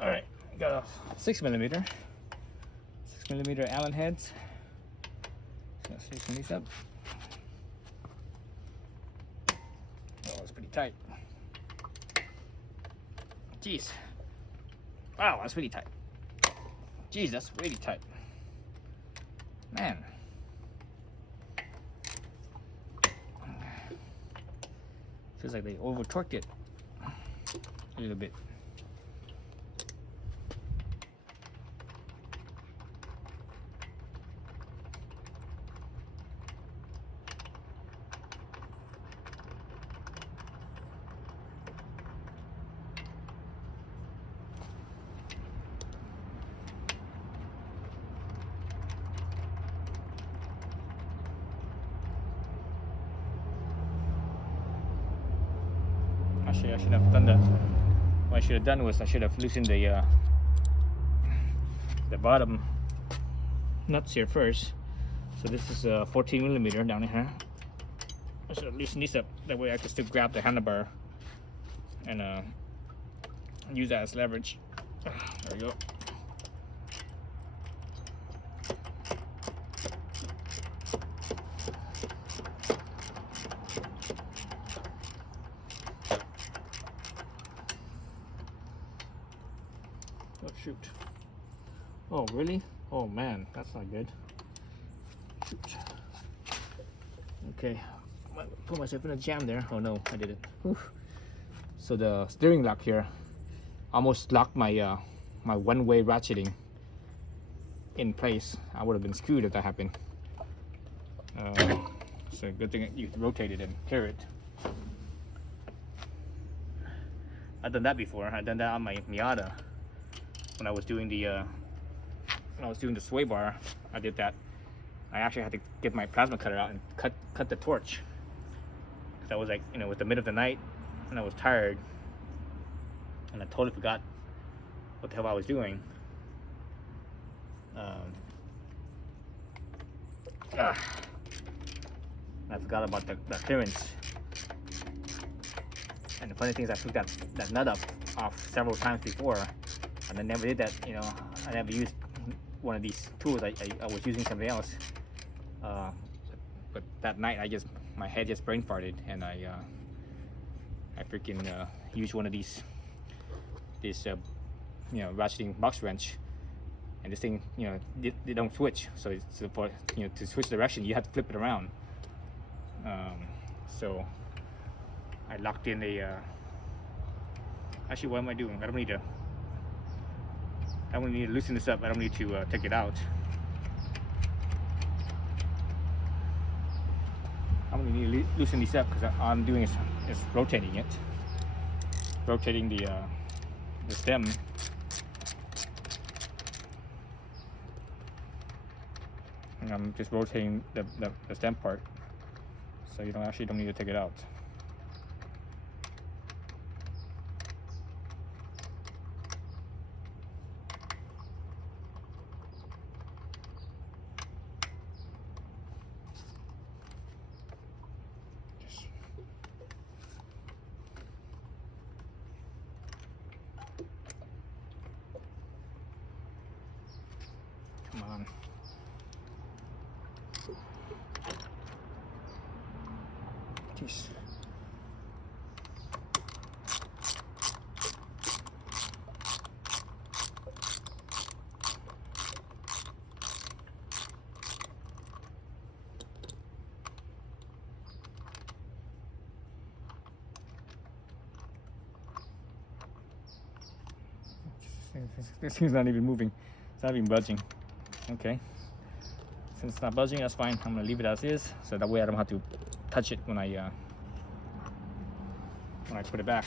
All right, got a 6mm Allen heads. So let's loosen these up. Oh, it's pretty tight. Jeez. Wow, that's really tight. Jeez, that's really tight. Man. Feels like they over torqued it a little bit. Actually, I should have done that. What I should have done was I should have loosened the bottom nuts here first. So this is a 14mm down here. I should have loosened these up. That way I could still grab the handlebar and use that as leverage. There we go. Oh shoot. Oh really? Oh man, that's not good. Shoot. Okay, I put myself in a jam there. Oh no, I didn't. Whew. So the steering lock here almost locked my my one-way ratcheting in place. I would have been screwed if that happened. So good thing you rotate it and clear it. I've done that before. I've done that on my Miata when I was doing the sway bar. I did that. I actually had to get my plasma cutter out and cut the torch, because I was like, it was the middle of the night and I was tired and I totally forgot what the hell I was doing. I forgot about the clearance. And the funny thing is I took that nut off several times before, and I never did that. I never used one of these tools. I was using something else. But that night my head just brain farted, and I freaking used one of these ratcheting box wrench, and this thing they don't switch. So it's for to switch direction you have to flip it around. So I locked in the actually, what am I doing? I don't need to loosen this up. I don't need to take it out. I don't need to loosen these up, because all I'm doing is rotating it, rotating the stem. And I'm just rotating the stem part, so you don't need to take it out. Come on. Jeez. This thing's not even moving. It's not even budging. Okay. Since it's not budging, that's fine. I'm gonna leave it as is, so that way I don't have to touch it when I put it back.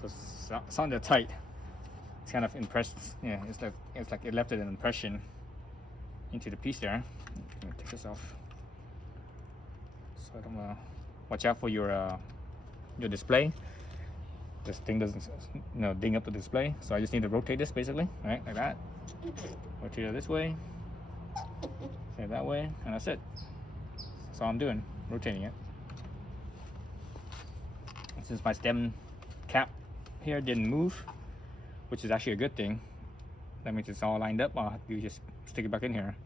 So it sounded tight. It's kind of impressed. Yeah, it's like it left an impression into the piece there. Let me take this off. So I don't wanna watch out for your display. This thing doesn't ding up the display, so I just need to rotate this basically, right, like that. Rotate it this way, say it that way, and that's it. That's all I'm doing, rotating it. Since my stem cap here didn't move, which is actually a good thing. That means it's all lined up. You just stick it back in here,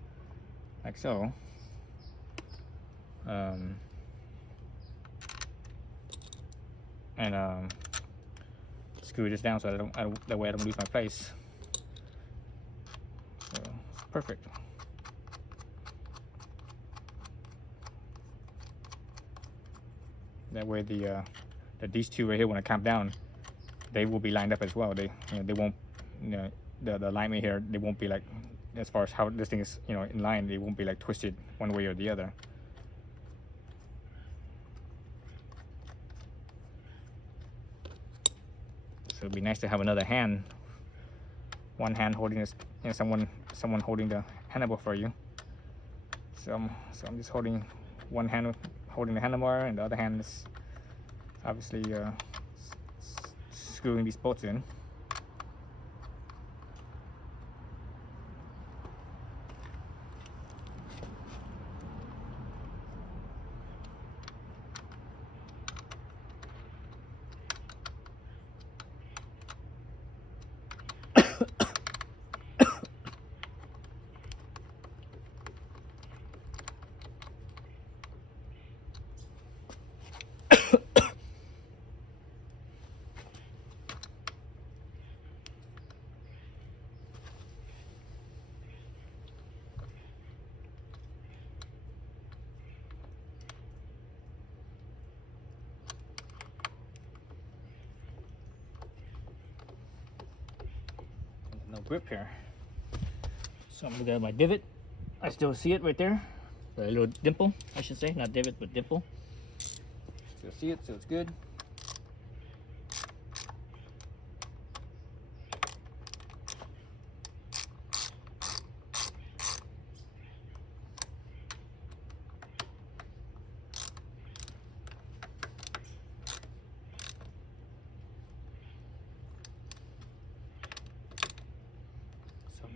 like so. And screw this down so that way I don't lose my place. So it's perfect. That way these two right here, when I clamp down, they will be lined up as well. They won't, the alignment here, they won't be like, as far as how this thing is, in line, they won't be like twisted one way or the other. So it'd be nice to have another hand, one hand holding this, someone holding the handlebar for you. So I'm just holding one hand holding the handlebar, and the other hand is obviously screwing these bolts in. No grip here, so I'm looking at my divot. I still see it right there, a little dimple, I should say, not divot but dimple. Still see it, so it's good.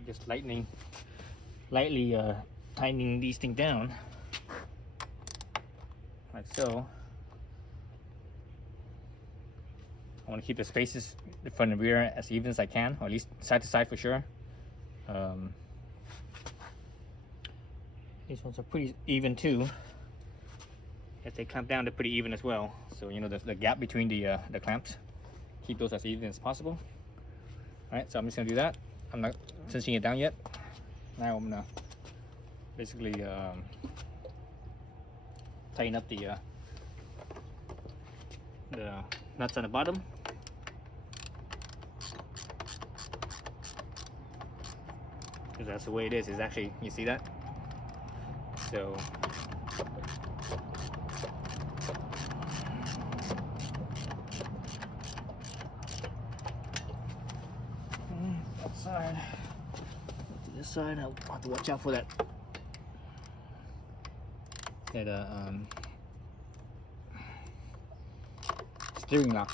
Just lightly tightening these things down, like so. I want to keep the spaces, the front and rear, as even as I can, or at least side to side for sure. These ones are pretty even too. As they clamp down, they're pretty even as well. So the gap between the clamps, keep those as even as possible. All right, so I'm just gonna do that. I'm not cinching it down yet. Now I'm gonna basically tighten up the nuts on the bottom. Because that's the way it is. It's actually, you see that? So side to this side, I'll have to watch out for that steering lock.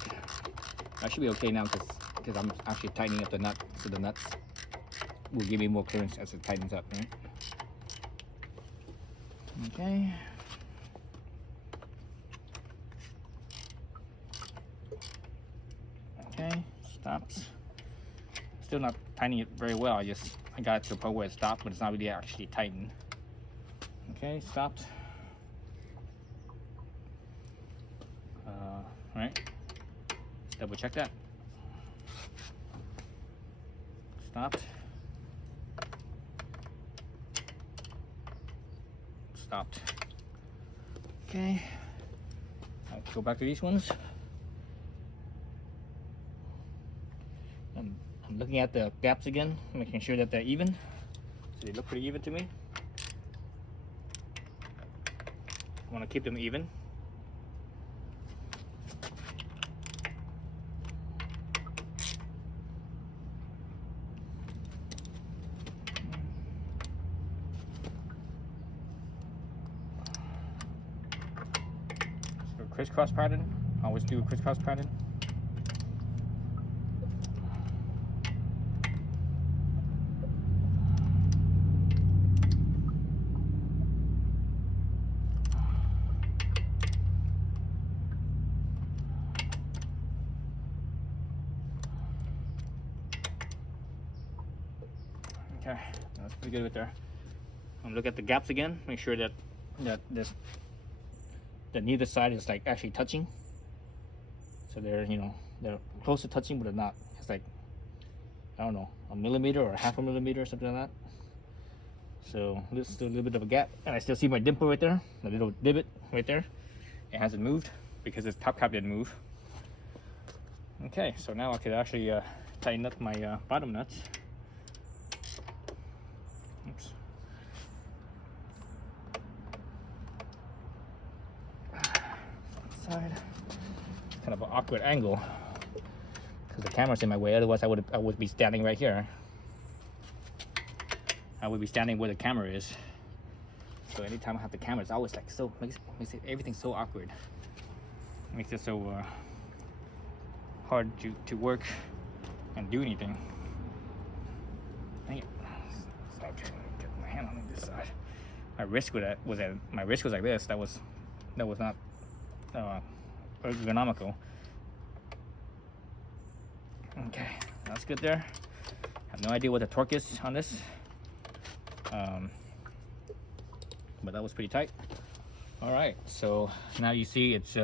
I should be okay now because I'm actually tightening up the nut, so the nuts will give me more clearance as it tightens up, right? Okay. Okay, stops. Still not tightening it very well. I got it to a point where it stopped, but it's not really actually tightened. Okay, stopped. Right. Let's double check that. Stopped. Stopped. Okay. Let's go back to these ones. I'm looking at the gaps again, making sure that they're even. So they look pretty even to me. I want to keep them even. So crisscross pattern. Always do a crisscross pattern. Okay, that's pretty good right there. Look at the gaps again. Make sure that that neither side is like actually touching. So they're, you know, they're close to touching, but they're not. It's like, I don't know, a millimeter or half a millimeter or something like that. So this is a little bit of a gap, and I still see my dimple right there, the little divot right there. It hasn't moved because its top cap didn't move. Okay, so now I could actually tighten up my bottom nuts. Oops. Side. Kind of an awkward angle because the camera's in my way. Otherwise, I would be standing right here. I would be standing where the camera is. So anytime I have the camera, it's always like so makes it everything so awkward. Makes it so hard to work and do anything. Dang it. Okay, get my hand on this side. My wrist my wrist was like this. That was not ergonomical. Okay, that's good there. I have no idea what the torque is on this, but that was pretty tight. All right, so now you see it's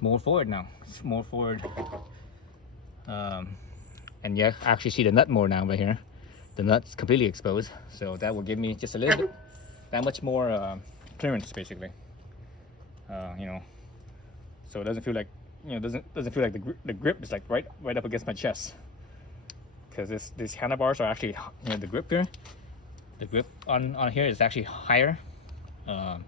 more forward now. It's more forward, and you actually see the nut more now right here. The nut's completely exposed, so that will give me just a little bit, that much more clearance, basically. You know, so it doesn't feel like, you know, doesn't feel like the grip is like right up against my chest, because these handlebars are actually, you know, the grip here, the grip on here is actually higher. The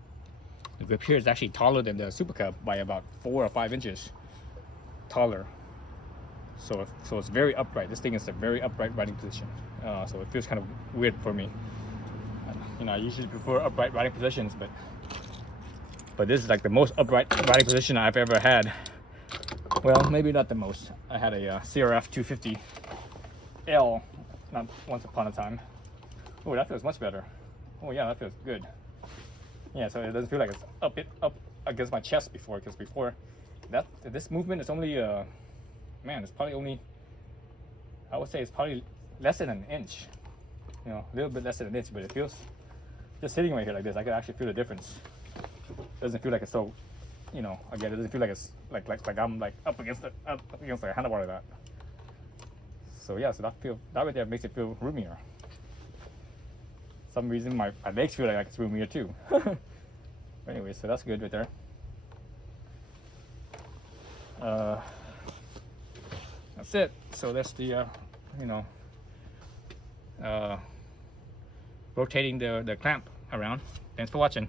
grip here is actually taller than the Super Cub by about 4 or 5 inches taller. So it's very upright. This thing is a very upright riding position. So it feels kind of weird for me. You know, I usually prefer upright riding positions, but this is like the most upright riding position I've ever had. Well, maybe not the most. I had a CRF 250L not once upon a time. Oh, that feels much better. Oh yeah, that feels good. Yeah, so it doesn't feel like it's up against my chest before, because before this movement is only man, it's probably only, I would say it's probably less than an inch. You know, a little bit less than an inch, but it feels, just sitting right here like this, I can actually feel the difference. It doesn't feel like it's so, you know, again, it doesn't feel like it's like I'm like up against the handlebar like that. So yeah, so that right there makes it feel roomier. Some reason my legs feel like it's roomier too. Anyway, so that's good right there. That's it. So that's the you know, rotating the clamp around. Thanks for watching.